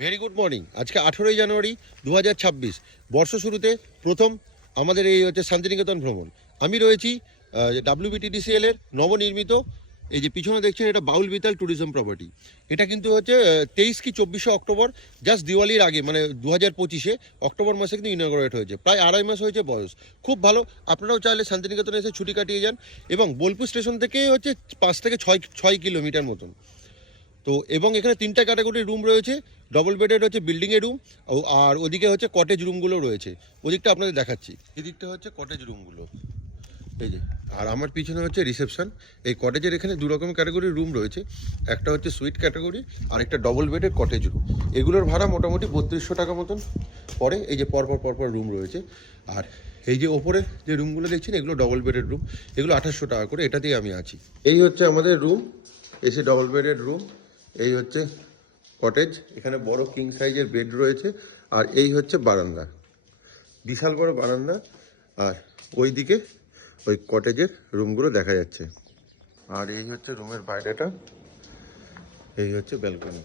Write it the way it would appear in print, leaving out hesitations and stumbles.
Very good morning. আজকে 18ই জানুয়ারি 2026, বর্ষ শুরুতে প্রথম আমাদের এই হচ্ছে শান্তিনিকেতন ভ্রমণ। আমি রয়েছি WBTDCL এর নবনির্মিত এই যে পিছনে দেখছেন, এটা বাউল বিতাল ট্যুরিজম প্রপার্টি। এটা কিন্তু হচ্ছে 23 কি 24শে অক্টোবর, জাস্ট দিওয়ালির আগে, মানে 2025-এ অক্টোবর মাসে কিন্তু ইনঅগ্রেট হয়েছে। প্রায় 2.5 মাস হয়েছে বয়স। খুব ভালো। আপনারাও চাইলে শান্তিনিকেতনে এসে ছুটি কাটিয়ে যান। এবং বোলপুর স্টেশন থেকে হচ্ছে 5 থেকে 6 কিলোমিটার মতন। তো এবং এখানে 3টা ক্যাটাগরির রুম রয়েছে। ডবল বেডের হচ্ছে বিল্ডিংয়ে রুম, আর ওদিকে হচ্ছে কটেজ রুমগুলো রয়েছে। ওদিকটা আপনাদের দেখাচ্ছি। এদিকটা হচ্ছে কটেজ রুমগুলো, এই যে। আর আমার পিছনে হচ্ছে রিসেপশন। এই কটেজের এখানে 2 রকম ক্যাটাগরির রুম রয়েছে। একটা হচ্ছে সুইট ক্যাটাগরি, আর একটা ডবল বেডের কটেজ রুম। এগুলোর ভাড়া মোটামুটি 3200 টাকা মতন পড়ে। এই যে পরপর রুম রয়েছে। আর এই যে ওপরে যে রুমগুলো দেখছেন, এগুলো ডবল বেডের রুম। এগুলো 2800 টাকা করে, এটাতেই আমি আছি। এই হচ্ছে আমাদের রুম, এসে ডবল বেডের রুম। এই হচ্ছে কটেজ, এখানে বড় কিং সাইজের বেড রয়েছে। আর এই হচ্ছে বারান্দা, বিশাল বড় বারান্দা। আর ওই দিকে ওই কটেজের রুমগুলো দেখা যাচ্ছে। আর এই হচ্ছে রুমের বাইরেটা, এই হচ্ছে ব্যালকনি।